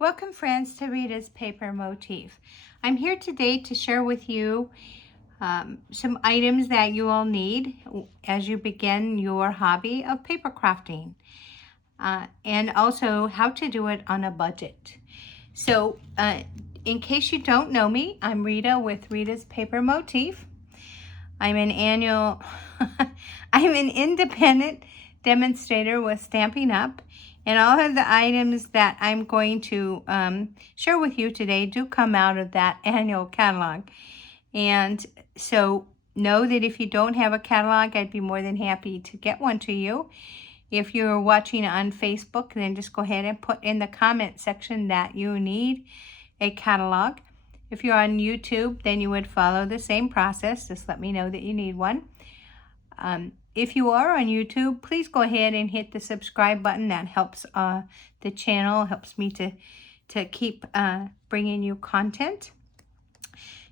Welcome friends to Rita's Paper Motif. I'm here today to share with you some items that you will need as you begin your hobby of paper crafting, and also how to do it on a budget. So in case you don't know me, I'm Rita with Rita's Paper Motif. I'm an I'm an independent demonstrator with Stampin' Up! And all of the items that I'm going to share with you today do come out of that annual catalog. And so know that if you don't have a catalog, I'd be more than happy to get one to you. If you're watching on Facebook, then just go ahead and put in the comment section that you need a catalog. If you're on YouTube, then you would follow the same process. Just let me know that you need one. If you are on YouTube, please go ahead and hit the subscribe button. That helps the channel, helps me to keep bringing you content.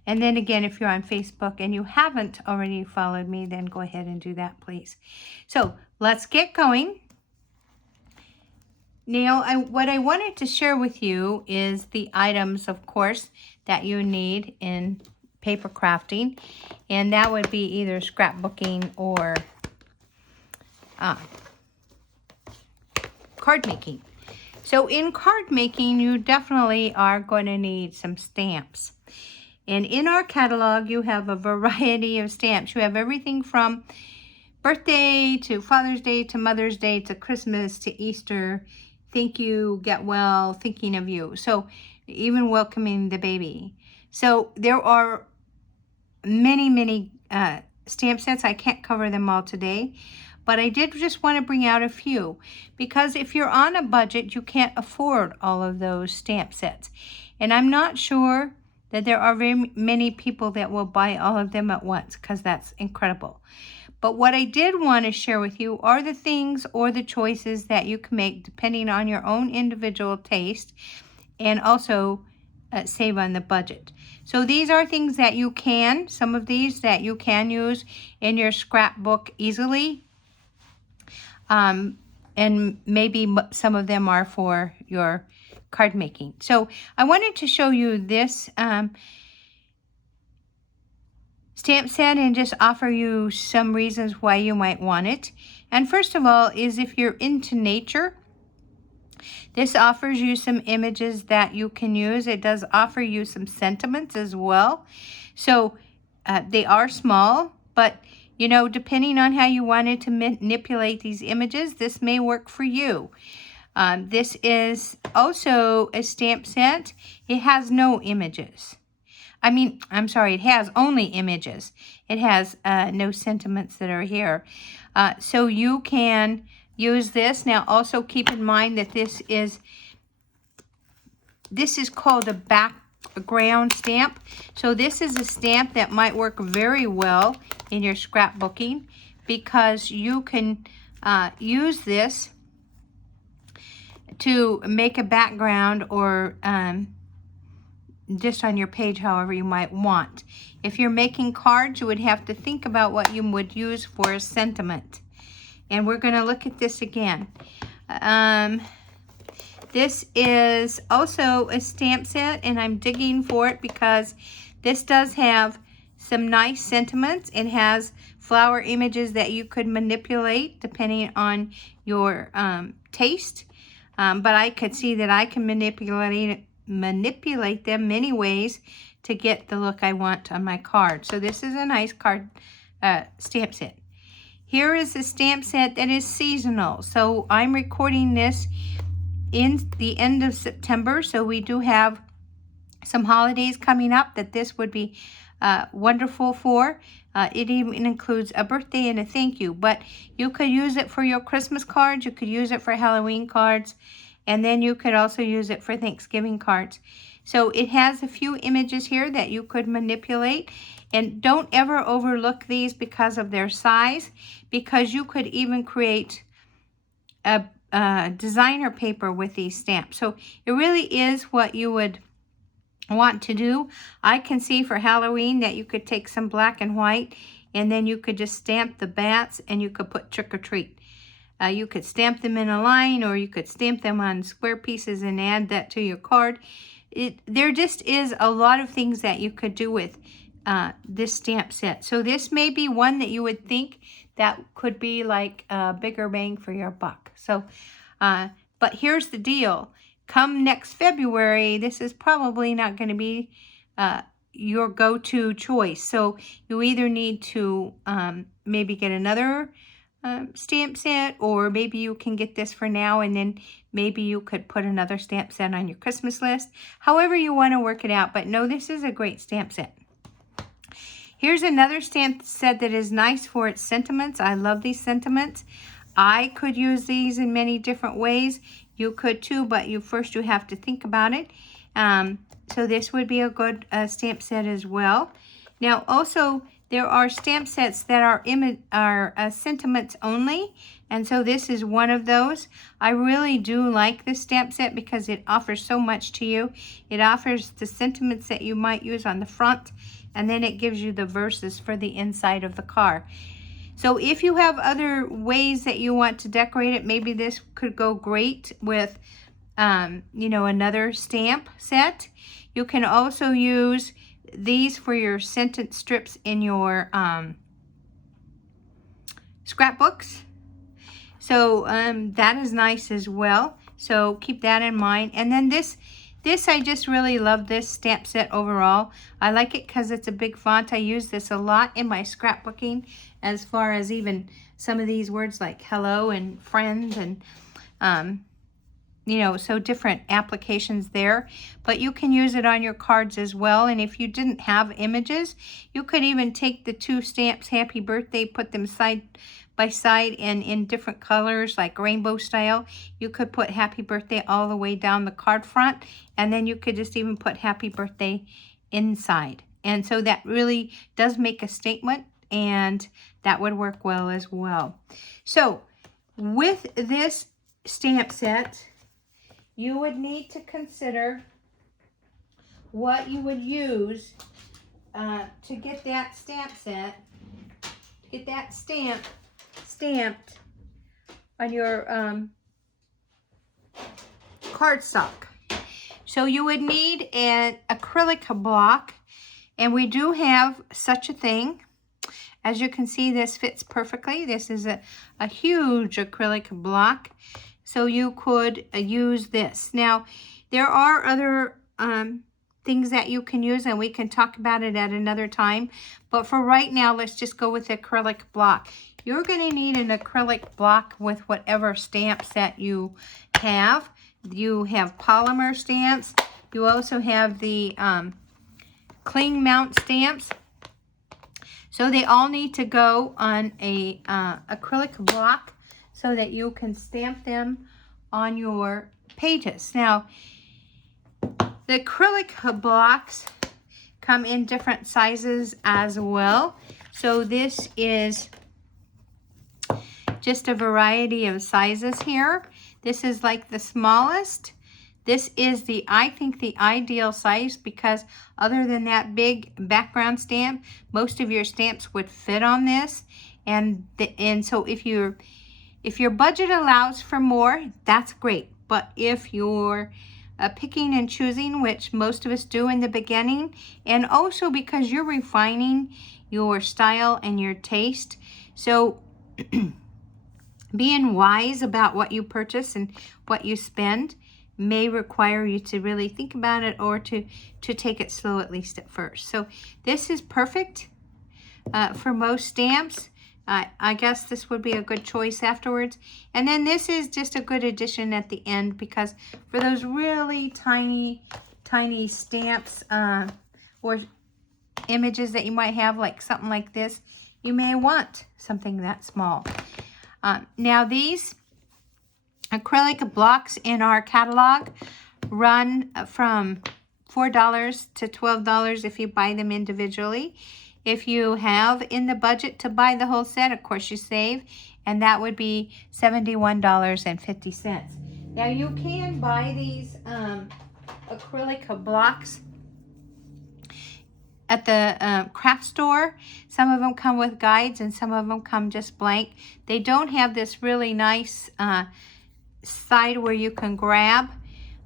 And then again, if you're on Facebook and you haven't already followed me, then go ahead and do that, please. So let's get going. Now, what I wanted to share with you is the items, of course, that you need in paper crafting. And that would be either scrapbooking or card making. So in card making, you definitely are going to need some stamps. And in our catalog, you have a variety of stamps. You have everything from birthday to Father's Day to Mother's Day to Christmas to Easter. Thank you, get well, thinking of you. So even welcoming the baby. So there are many stamp sets. I can't cover them all today, but I did just want to bring out a few, because if you're on a budget, you can't afford all of those stamp sets. And I'm not sure that there are very many people that will buy all of them at once, because that's incredible. But what I did want to share with you are the things or the choices that you can make depending on your own individual taste, and also save on the budget. So these are things that you can, some of these that you can use in your scrapbook easily. And maybe some of them are for your card making. So I wanted to show you this stamp set and just offer you some reasons why you might want it. And first of all is if you're into nature, this offers you some images that you can use. It does offer you some sentiments as well. So they are small, but you know, depending on how you wanted to manipulate these images, this may work for you. This is also a stamp set. It has no images. I'm sorry, it has only images. It has no sentiments that are here. So you can use this. Now also keep in mind that this is called a background stamp. So this is a stamp that might work very well in your scrapbooking, because you can use this to make a background, or just on your page however you might want. If you're making cards, you would have to think about what you would use for a sentiment. And we're going to look at this again. This is also a stamp set, and I'm digging for it because this does have some nice sentiments. It has flower images that you could manipulate depending on your taste. But I could see that I can manipulate them many ways to get the look I want on my card. So this is a nice card stamp set. Here is a stamp set that is seasonal. So I'm recording this in the end of September. So we do have some holidays coming up that this would be wonderful for. It even includes a birthday and a thank you. But you could use it for your Christmas cards. You could use it for Halloween cards. And then you could also use it for Thanksgiving cards. So it has a few images here that you could manipulate. And don't ever overlook these because of their size, because you could even create a designer paper with these stamps. So it really is what you would want to do. I can see for Halloween that you could take some black and white, and then you could just stamp the bats, and you could put trick or treat. You could stamp them in a line, or you could stamp them on square pieces and add that to your card. There just is a lot of things that you could do with this stamp set. So this may be one that you would think that could be like a bigger bang for your buck. So, but here's the deal. Come next February, this is probably not going to be your go-to choice. So you either need to maybe get another stamp set, or maybe you can get this for now, and then maybe you could put another stamp set on your Christmas list. However you want to work it out, but no, this is a great stamp set. Here's another stamp set that is nice for its sentiments. I love these sentiments. I could use these in many different ways. You could too, but you have to think about it. So this would be a good stamp set as well. Now also, there are stamp sets that are sentiments only, and so this is one of those. I really do like this stamp set because it offers so much to you. It offers the sentiments that you might use on the front, and then it gives you the verses for the inside of the card. So if you have other ways that you want to decorate it, maybe this could go great with, you know, another stamp set. You can also use these for your sentence strips in your scrapbooks. So that is nice as well. So keep that in mind. And then this I just really love this stamp set overall. I like it because it's a big font. I use this a lot in my scrapbooking, as far as even some of these words like hello and friends and you know, so different applications there. But you can use it on your cards as well. And if you didn't have images, you could even take the two stamps, happy birthday, put them side by side and in different colors, like rainbow style. You could put happy birthday all the way down the card front, and then you could just even put happy birthday inside. And so that really does make a statement, and that would work well as well. So with this stamp set, you would need to consider what you would use to get that stamp set, to get that stamped on your cardstock. So you would need an acrylic block, and we do have such a thing. As you can see, this fits perfectly. This is a huge acrylic block. So you could use this. Now, there are other things that you can use, and we can talk about it at another time. But for right now, let's just go with the acrylic block. You're going to need an acrylic block with whatever stamp set you have. You have polymer stamps. You also have the cling mount stamps. So they all need to go on a acrylic block, so that you can stamp them on your pages. Now, the acrylic blocks come in different sizes as well. So this is just a variety of sizes here. This is like the smallest. This is I think the ideal size, because other than that big background stamp, most of your stamps would fit on this. And so if your budget allows for more, that's great. But if you're picking and choosing, which most of us do in the beginning, and also because you're refining your style and your taste, so being wise about what you purchase and what you spend may require you to really think about it, or to take it slow, at least at first. So this is perfect for most stamps. I guess this would be a good choice afterwards. And then this is just a good addition at the end, because for those really tiny stamps or images that you might have, like something like this, you may want something that small. Now these acrylic blocks in our catalog run from $4 to $12 if you buy them individually. If you have in the budget to buy the whole set, of course you save, and that would be $71.50. Now you can buy these acrylic blocks at the craft store. Some of them come with guides and some of them come just blank. They don't have this really nice side where you can grab,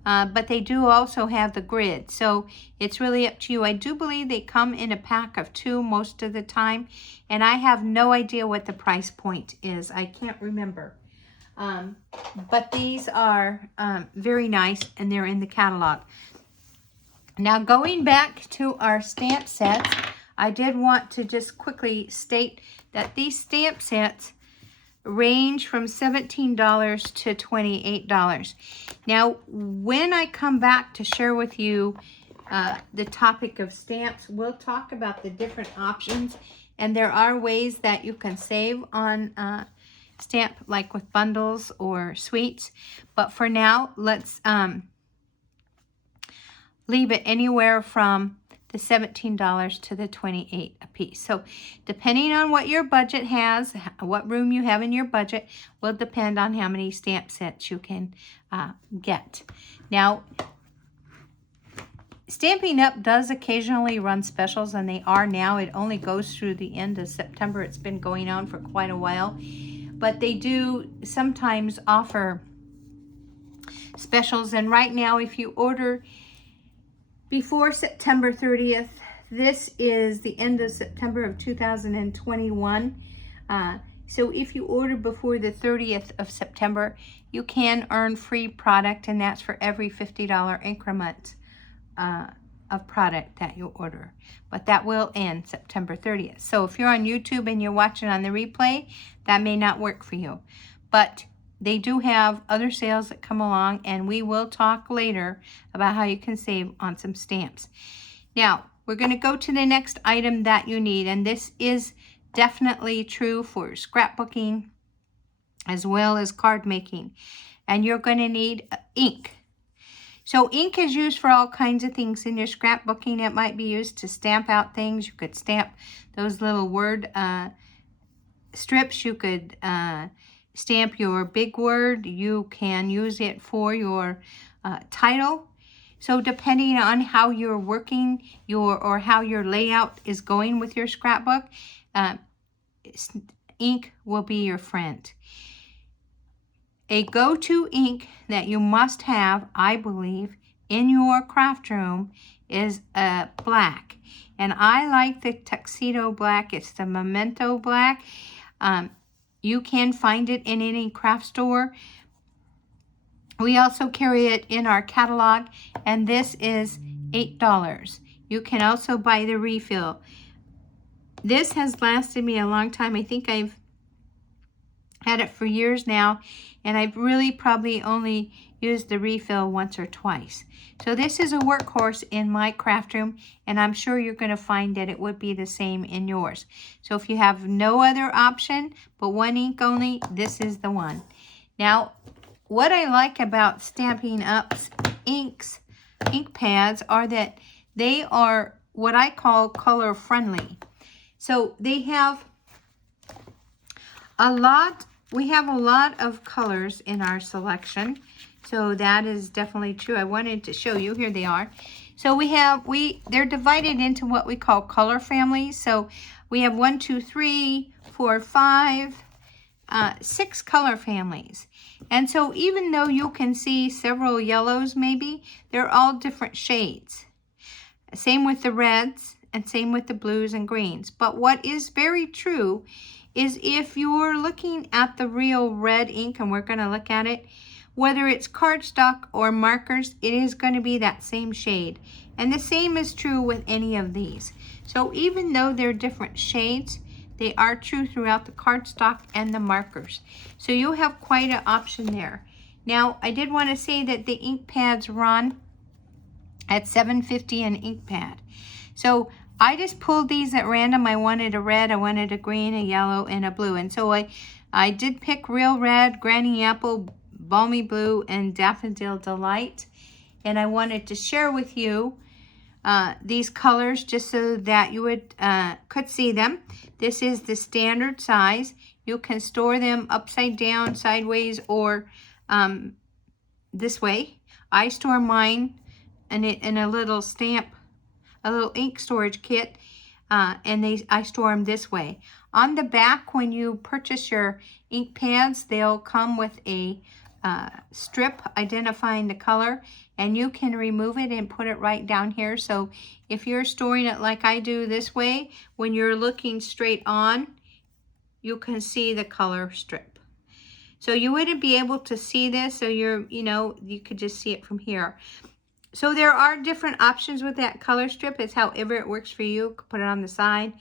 but they do also have the grid. So it's really up to you. I do believe they come in a pack of 2 most of the time, and I have no idea what the price point is. I can't remember. But these are very nice, and they're in the catalog. Now, going back to our stamp sets, I did want to just quickly state that these stamp sets range from $17 to $28. Now, when I come back to share with you the topic of stamps, we'll talk about the different options, and there are ways that you can save on stamp, like with bundles or suites. But for now, let's leave it anywhere from the $17 to the $28 a piece. So depending on what your budget has, what room you have in your budget, will depend on how many stamp sets you can get. Now, Stampin' Up! Does occasionally run specials, and they are now. It only goes through the end of September. It's been going on for quite a while. But they do sometimes offer specials, and right now, if you order before September 30th, this is the end of September of 2021. So if you order before the 30th of September, you can earn free product, and that's for every $50 increment of product that you order. But that will end September 30th. So if you're on YouTube and you're watching on the replay, that may not work for you. But they do have other sales that come along, and we will talk later about how you can save on some stamps. Now, we're going to go to the next item that you need, and this is definitely true for scrapbooking as well as card making. And you're going to need ink. So ink is used for all kinds of things in your scrapbooking. It might be used to stamp out things. You could stamp those little word strips. You could stamp your big word. You can use it for your title. So depending on how you're working or how your layout is going with your scrapbook, ink will be your friend. A go-to ink that you must have, I believe, in your craft room is black. And I like the Tuxedo Black. It's the Memento Black. You can find it in any craft store. We also carry it in our catalog, and this is $8. You can also buy the refill. This has lasted me a long time. I think I've had it for years now, and I've really probably only used the refill once or twice. So this is a workhorse in my craft room, and I'm sure you're going to find that it would be the same in yours. So if you have no other option but one ink only, this is the one. Now, what I like about Stampin' Up's ink pads are that they are what I call color friendly. So they have we have a lot of colors in our selection. So that is definitely true. I wanted to show you. Here they are. So they're divided into what we call color families. So we have 1, 2, 3, 4, 5, 6 color families. And so even though you can see several yellows maybe, they're all different shades. Same with the reds and same with the blues and greens. But what is very true is if you're looking at the real red ink, and we're going to look at it, whether it's cardstock or markers, it is going to be that same shade. And the same is true with any of these. So even though they're different shades, they are true throughout the cardstock and the markers. So you have quite an option there. Now, I did want to say that the ink pads run at $7.50 an ink pad. So I just pulled these at random. I wanted a red, I wanted a green, a yellow, and a blue. And so I did pick Real Red, Granny Apple, Balmy Blue, and Daffodil Delight. And I wanted to share with you these colors just so that you could see them. This is the standard size. You can store them upside down, sideways, or this way. I store mine in a little stamp a little ink storage kit, and I store them this way. On the back, when you purchase your ink pads, they'll come with a strip identifying the color, and you can remove it and put it right down here. So if you're storing it like I do this way, when you're looking straight on, you can see the color strip. So you wouldn't be able to see this, so you could just see it from here. So there are different options with that color strip. It's however it works for you. Put it on the side,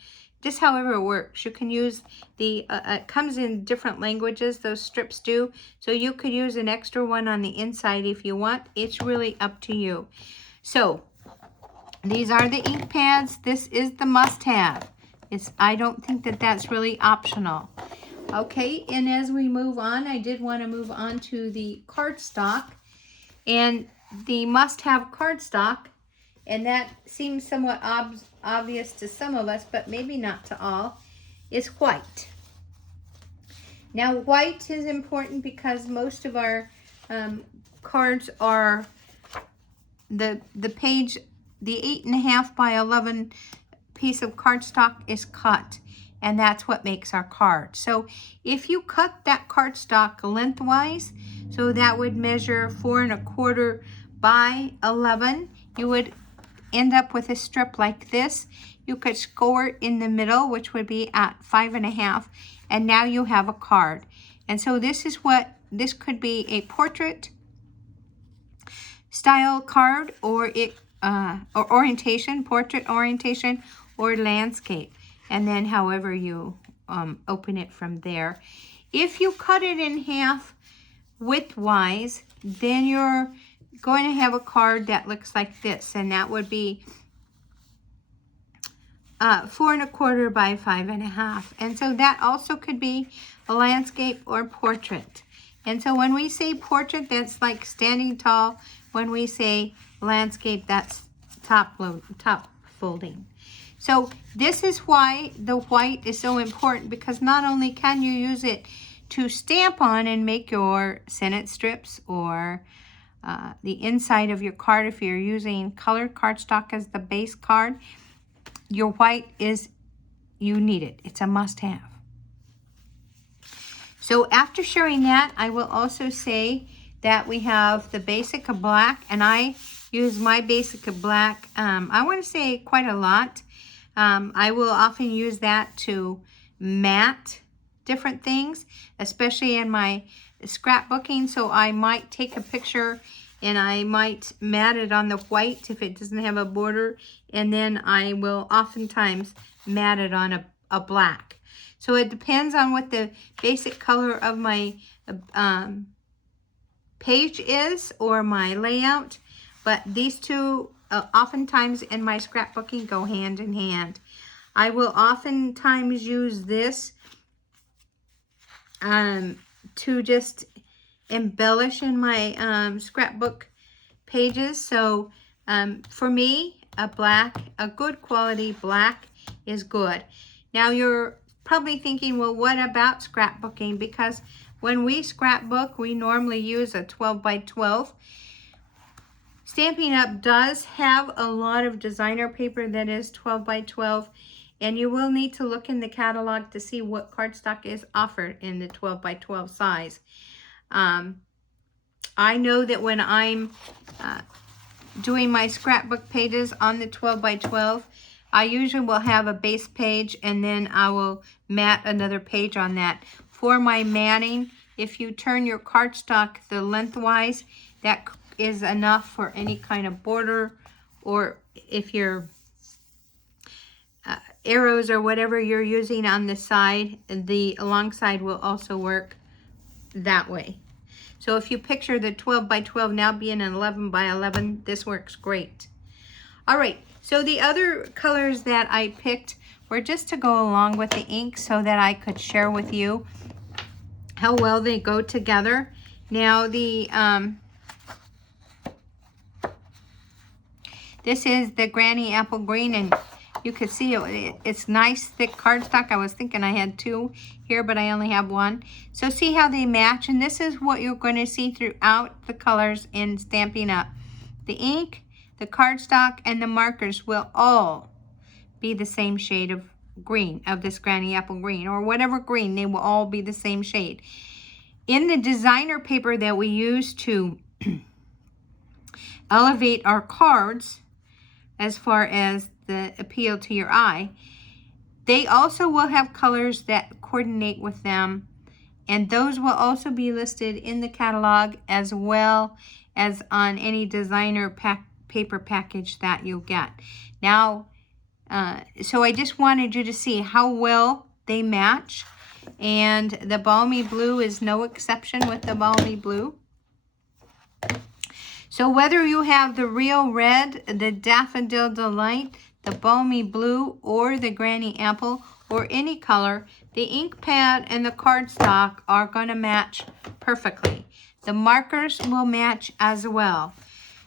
just however it works. You can use it comes in different languages, those strips do. So you could use an extra one on the inside if you want. It's really up to you. So these are the ink pads. This is the must-have. I don't think that that's really optional. Okay, and as we move on, I did want to move on to the cardstock. And the must-have cardstock, and that seems somewhat obvious to some of us, but maybe not to all, is white. Now, white is important because most of our cards are the page, the 8.5 by 11 piece of cardstock is cut, and that's what makes our card. So if you cut that cardstock lengthwise, so that would measure 4 1/4 by 11, you would end up with a strip like this. You could score it in the middle, which would be at 5 1/2, and now you have a card. And so this could be a portrait style card, or orientation, portrait orientation, or landscape. And then however you open it from there. If you cut it in half widthwise, then you're going to have a card that looks like this, and that would be 4 1/4 by 5 1/2. And so that also could be a landscape or portrait. And so when we say portrait, that's like standing tall. When we say landscape, that's top folding. So this is why the white is so important, because not only can you use it to stamp on and make your sentence strips or the inside of your card, if you're using colored cardstock as the base card, your white you need it. It's a must-have. So after sharing that, I will also say that we have the basic of black, and I use my basic of black, I want to say quite a lot. I will often use that to matte different things, especially in my scrapbooking. So I might take a picture and I might matte it on the white if it doesn't have a border, and then I will oftentimes matte it on a black. So it depends on what the basic color of my page is or my layout, but these two oftentimes in my scrapbooking go hand in hand. I will oftentimes use this to just embellish in my scrapbook pages. So for me, a good quality black is good. Now you're probably thinking, well, what about scrapbooking? Because when we scrapbook, we normally use a 12 by 12. Stampin' Up! Does have a lot of designer paper that is 12 by 12, and you will need to look in the catalog to see what cardstock is offered in the 12 by 12 size. I know that when I'm doing my scrapbook pages on the 12 by 12, I usually will have a base page, and then I will mat another page on that. For my matting, if you turn your cardstock the lengthwise, that is enough for any kind of border, or if your arrows or whatever you're using on the side, the alongside will also work that way. So if you picture the 12 by 12 now being an 11 by 11, this works great. All right, so the other colors that I picked were just to go along with the ink so that I could share with you how well they go together. Now this is the Granny Apple Green, and you can see it's nice thick cardstock. I was thinking I had two here, but I only have one. So see how they match, and this is what you're going to see throughout the colors in Stampin' Up! The ink, the cardstock, and the markers will all be the same shade of green, of this Granny Apple green, or whatever green, they will all be the same shade. In the designer paper that we use to elevate our cards, as far as the appeal to your eye, they also will have colors that coordinate with them, and those will also be listed in the catalog as well as on any designer paper package that you'll get. Now, so I just wanted you to see how well they match, and the Balmy Blue is no exception with the Balmy Blue. So whether you have the Real Red, the Daffodil Delight, the Balmy Blue, or the Granny Apple, or any color, the ink pad and the cardstock are going to match perfectly. The markers will match as well.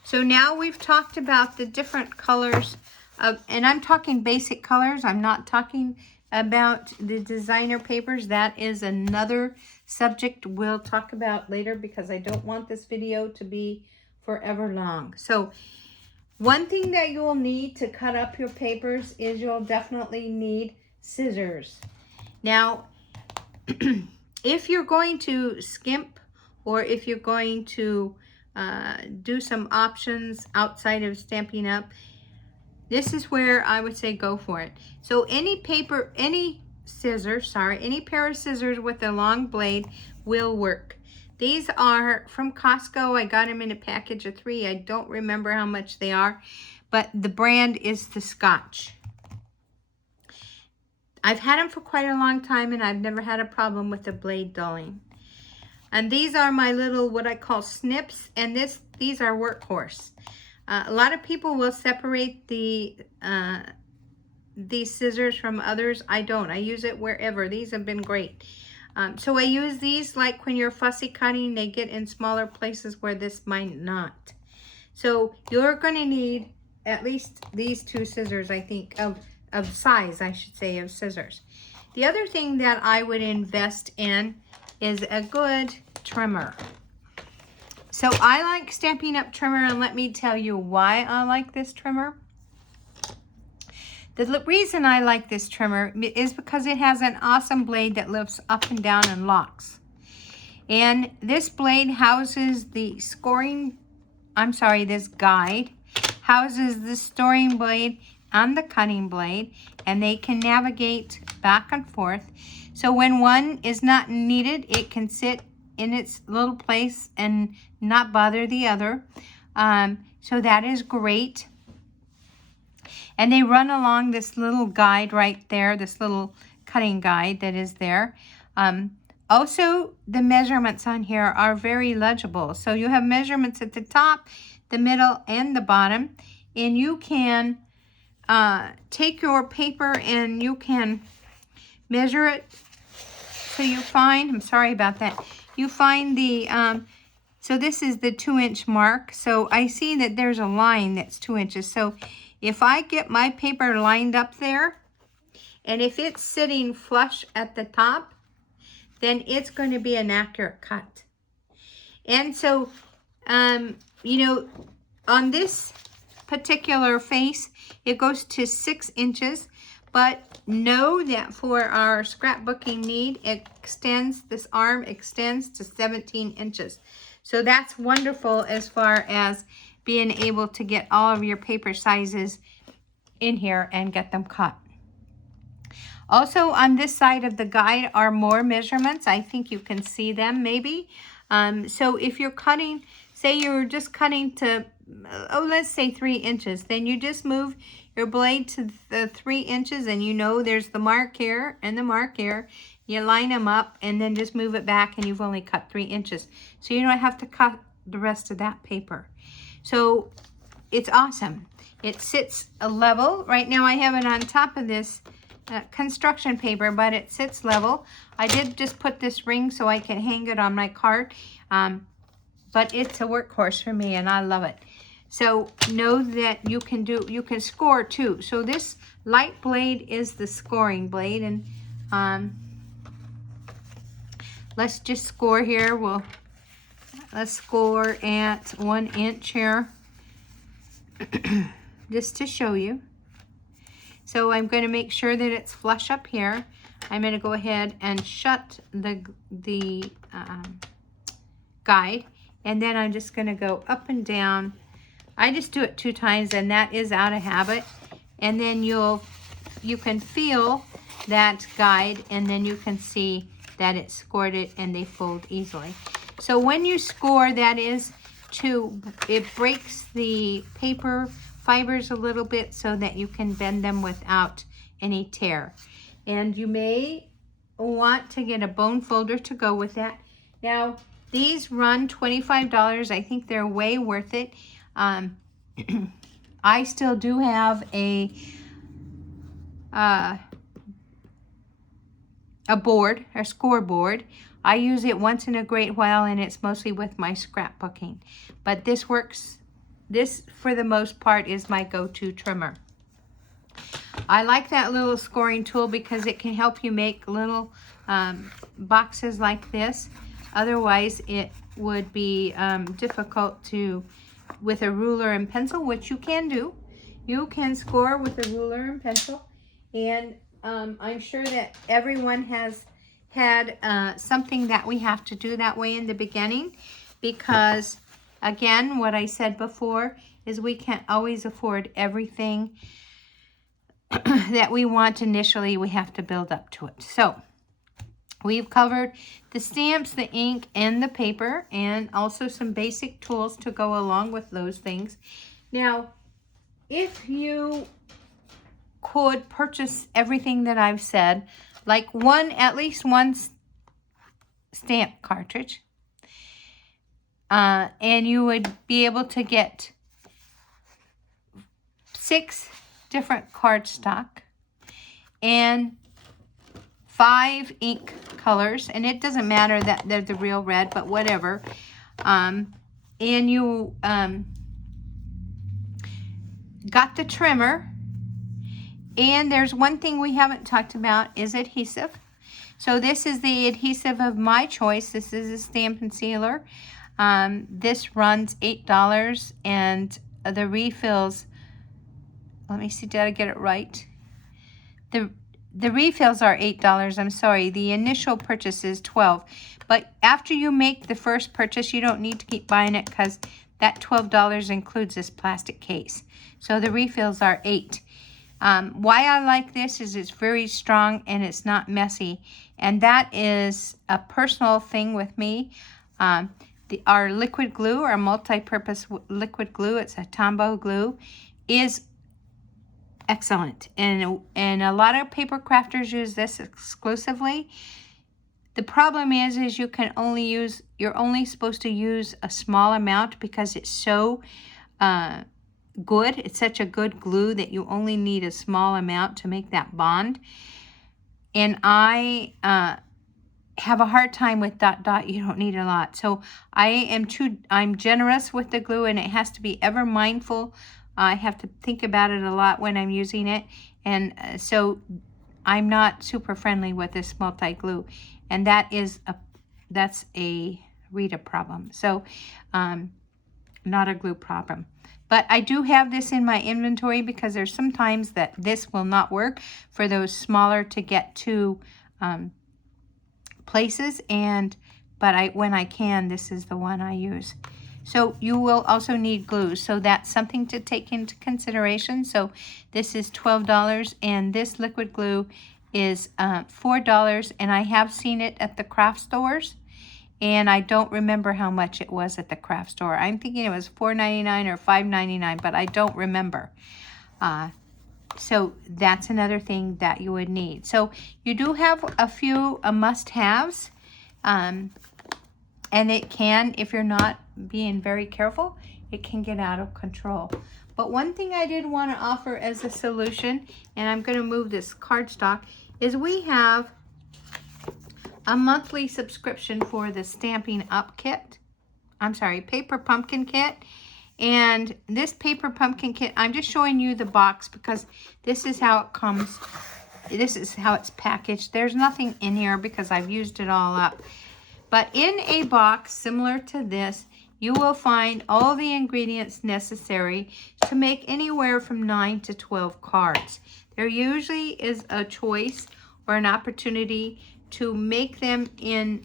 So now we've talked about the different colors and I'm talking basic colors. I'm not talking about the designer papers. That is another subject we'll talk about later, because I don't want this video to be forever long. So one thing that you'll need to cut up your papers is you'll definitely need scissors. Now, if you're going to skimp, or if you're going to do some options outside of Stampin' Up, this is where I would say go for it. So any paper, any scissors, sorry, any pair of scissors with a long blade will work. These are from Costco. I got them in a package of 3. I don't remember how much they are, but the brand is the Scotch. I've had them for quite a long time, and I've never had a problem with the blade dulling. And these are my little, what I call snips, and these are workhorse. A lot of people will separate these scissors from others. I don't. I use it wherever. These have been great. So I use these like when you're fussy cutting. They get in smaller places where this might not. So you're going to need at least these 2 scissors, I think, of size, I should say, of scissors. The other thing that I would invest in is a good trimmer. So I like Stampin' Up! Trimmer, and let me tell you why I like this trimmer. The reason I like this trimmer is because it has an awesome blade that lifts up and down and locks. And this blade houses the this guide houses the storing blade and the cutting blade, and they can navigate back and forth. So when one is not needed, it can sit in its little place and not bother the other. So that is great. And they run along this little guide right there, this little cutting guide that is there. Also, the measurements on here are very legible. So you have measurements at the top, the middle, and the bottom. And you can take your paper and you can measure it. So you find, I'm sorry about that, you find the, so this is the 2-inch mark. So I see that there's a line that's 2 inches. So if I get my paper lined up there, and if it's sitting flush at the top, then it's going to be an accurate cut. And so, you know, on this particular face, it goes to 6 inches. But know that for our scrapbooking need, this arm extends to 17 inches. So that's wonderful as far as being able to get all of your paper sizes in here and get them cut. Also on this side of the guide are more measurements. I think you can see them maybe. So if you're cutting, say you're just cutting to, let's say 3 inches, then you just move your blade to the 3 inches, and you know there's the mark here and the mark here. You line them up and then just move it back, and you've only cut 3 inches. So you don't have to cut the rest of that paper. So it's awesome. It sits level. Right now I have it on top of this construction paper, but it sits level. I did just put this ring so I can hang it on my cart, but it's a workhorse for me, and I love it. So know that you can score too. So this light blade is the scoring blade, and let's just score here. Let's score at 1 inch here. just to show you. So I'm going to make sure that it's flush up here. I'm going to go ahead and shut the guide, and then I'm just going to go up and down. I just do it 2 times, and that is out of habit. And then you can feel that guide, and then you can see that it's scored it and they fold easily. So when you score, that is it breaks the paper fibers a little bit so that you can bend them without any tear. And you may want to get a bone folder to go with that. Now, these run $25. I think they're way worth it. I still do have a scoreboard. I use it once in a great while, and it's mostly with my scrapbooking. But this works. This, for the most part, is my go-to trimmer. I like that little scoring tool because it can help you make little boxes like this. Otherwise, it would be difficult with a ruler and pencil, which you can do. You can score with a ruler and pencil. And I'm sure that everyone has had something that we have to do that way in the beginning, because again, what I said before is we can't always afford everything that we want initially. We have to build up to it. So we've covered the stamps, the ink, and the paper, and also some basic tools to go along with those things. Now, if you could purchase everything that I've said, like at least one stamp cartridge, and you would be able to get 6 different cardstock and 5 ink colors, and it doesn't matter that they're the real red, but whatever. And you got the trimmer. And there's one thing we haven't talked about is adhesive. So this is the adhesive of my choice. This is a Stampin' Sealer. This runs $8, and the refills, let me see, did I get it right? The refills are $8. I'm sorry, the initial purchase is $12. But after you make the first purchase, you don't need to keep buying it because that $12 includes this plastic case. So the refills are $8. Why I like this is it's very strong and it's not messy. And that is a personal thing with me. Our liquid glue, our multi-purpose liquid glue, it's a Tombow glue, is excellent. And a lot of paper crafters use this exclusively. The problem is you can you're only supposed to use a small amount because it's so good. It's such a good glue that you only need a small amount to make that bond. And I have a hard time with ... You don't need a lot. So I'm generous with the glue, and it has to be ever mindful. I have to think about it a lot when I'm using it. And so I'm not super friendly with this multi-glue. And that's a Rita problem. So not a glue problem. But I do have this in my inventory because there's sometimes that this will not work for those smaller to get to places. But when I can, this is the one I use. So you will also need glue. So that's something to take into consideration. So this is $12, and this liquid glue is $4. And I have seen it at the craft stores. And I don't remember how much it was at the craft store. I'm thinking it was $4.99 or $5.99, but I don't remember. So that's another thing that you would need. So you do have a few must-haves. And it can, if you're not being very careful, it can get out of control. But one thing I did want to offer as a solution, and I'm going to move this cardstock, is we have a monthly subscription for the Stampin' Up kit. I'm sorry, Paper Pumpkin kit. And this Paper Pumpkin kit, I'm just showing you the box because this is how it comes. This is how it's packaged. There's nothing in here because I've used it all up. But in a box similar to this, you will find all the ingredients necessary to make anywhere from 9 to 12 cards. There usually is a choice or an opportunity to make them in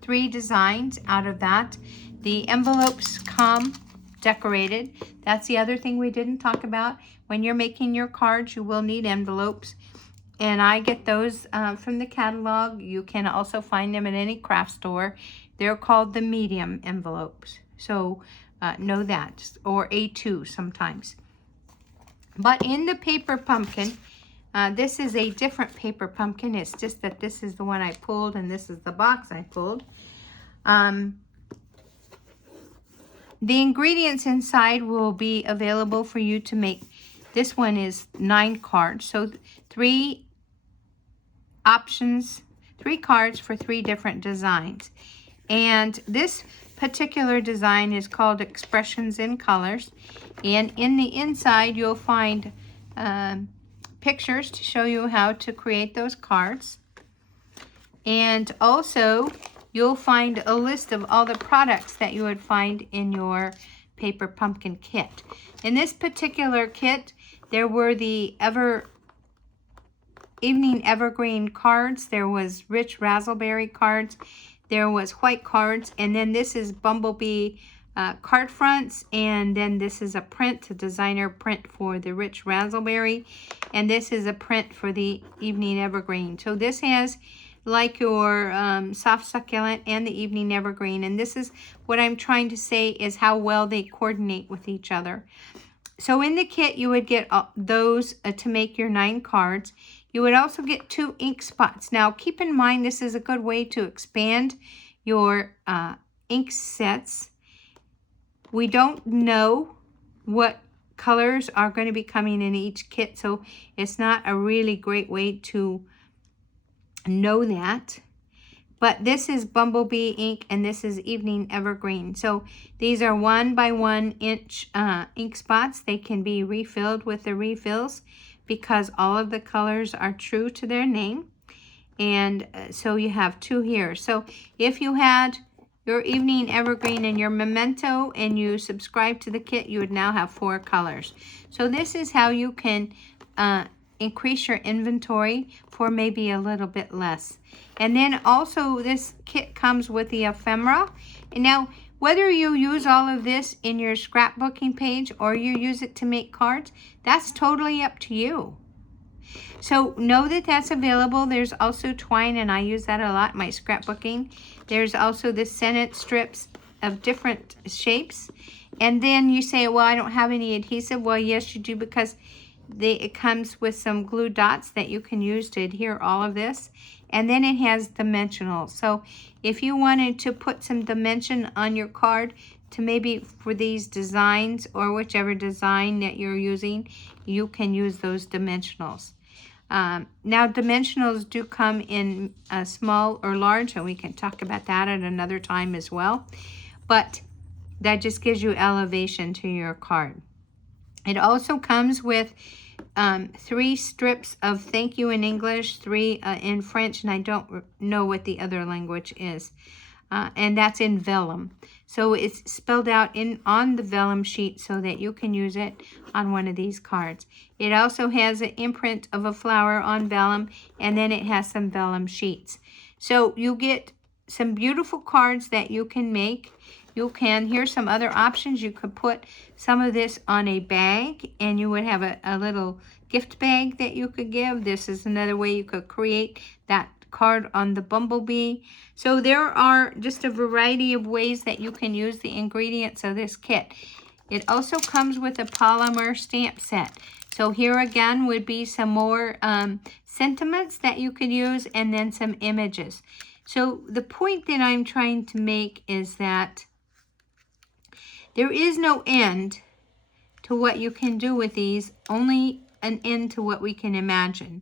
3 designs out of that. The envelopes come decorated. That's the other thing we didn't talk about. When you're making your cards, you will need envelopes. And I get those from the catalog. You can also find them at any craft store. They're called the medium envelopes. So know that, or A2 sometimes. But in the paper pumpkin, this is a different paper pumpkin. It's just that this is the one I pulled and this is the box I pulled. The ingredients inside will be available for you to make. This one is 9 cards. So 3 options, 3 cards for 3 different designs. And this particular design is called Expressions in Colors. And in the inside, you'll find pictures to show you how to create those cards. And also, you'll find a list of all the products that you would find in your paper pumpkin kit. In this particular kit, there were the Evening Evergreen cards. There was Rich Raspberry cards. There was white cards. And then this is Bumblebee card fronts. And then this is a print, a designer print for the Rich Raspberry. And this is a print for the Evening Evergreen. So this has like your soft succulent and the Evening Evergreen. And this is what I'm trying to say is how well they coordinate with each other. So in the kit, you would get those to make your 9 cards. You would also get 2 ink spots. Now, keep in mind, this is a good way to expand your ink sets. We don't know what colors are going to be coming in each kit, so it's not a really great way to know that. But this is Bumblebee ink and this is Evening Evergreen. So these are 1 by 1 inch ink spots. They can be refilled with the refills because all of the colors are true to their name. And so you have 2 here. So if you had your Evening Evergreen and your Memento and you subscribe to the kit, you would now have 4 colors. So this is how you can increase your inventory for maybe a little bit less. And then also this kit comes with the ephemera. And now whether you use all of this in your scrapbooking page or you use it to make cards, that's totally up to you. So know that that's available. There's also twine, and I use that a lot in my scrapbooking. There's also the sentence strips of different shapes. And then you say, well, I don't have any adhesive. Well, yes, you do, because it comes with some glue dots that you can use to adhere all of this. And then it has dimensional. So if you wanted to put some dimension on your card to maybe for these designs or whichever design that you're using, you can use those dimensionals. Now dimensionals do come in small or large, and we can talk about that at another time as well. But that just gives you elevation to your card. It also comes with 3 strips of thank you in English, 3 in French, and I don't know what the other language is. And that's in vellum. So it's spelled out on the vellum sheet so that you can use it on one of these cards. It also has an imprint of a flower on vellum, and then it has some vellum sheets. So you get some beautiful cards that you can make. Here's some other options. You could put some of this on a bag, and you would have a little gift bag that you could give. This is another way you could create that card on the Bumblebee. So there are just a variety of ways that you can use the ingredients of this kit. It also comes with a polymer stamp set. So here again would be some more sentiments that you could use, and then some images. So the point that I'm trying to make is that there is no end to what you can do with these, only an end to what we can imagine.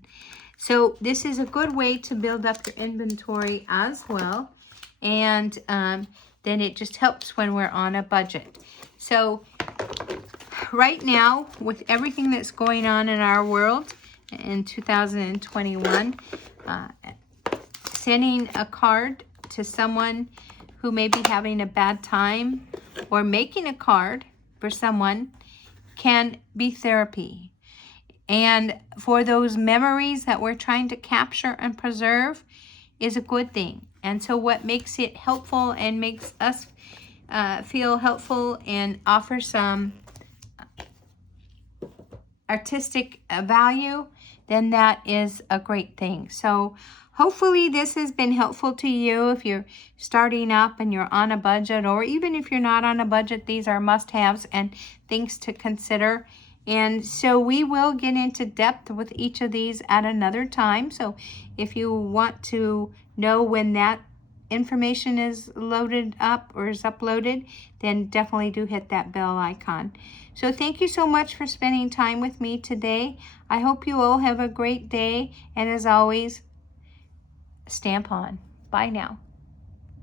So this is a good way to build up your inventory as well. And then it just helps when we're on a budget. So right now, with everything that's going on in our world in 2021, sending a card to someone who may be having a bad time or making a card for someone can be therapy. And for those memories that we're trying to capture and preserve is a good thing. And so what makes it helpful and makes us feel helpful and offer some artistic value, then that is a great thing. So hopefully this has been helpful to you if you're starting up and you're on a budget, or even if you're not on a budget. These are must-haves and things to consider. And so we will get into depth with each of these at another time. So if you want to know when that information is loaded up or is uploaded, then definitely do hit that bell icon. So thank you so much for spending time with me today. I hope you all have a great day, and as always, stamp on. Bye now.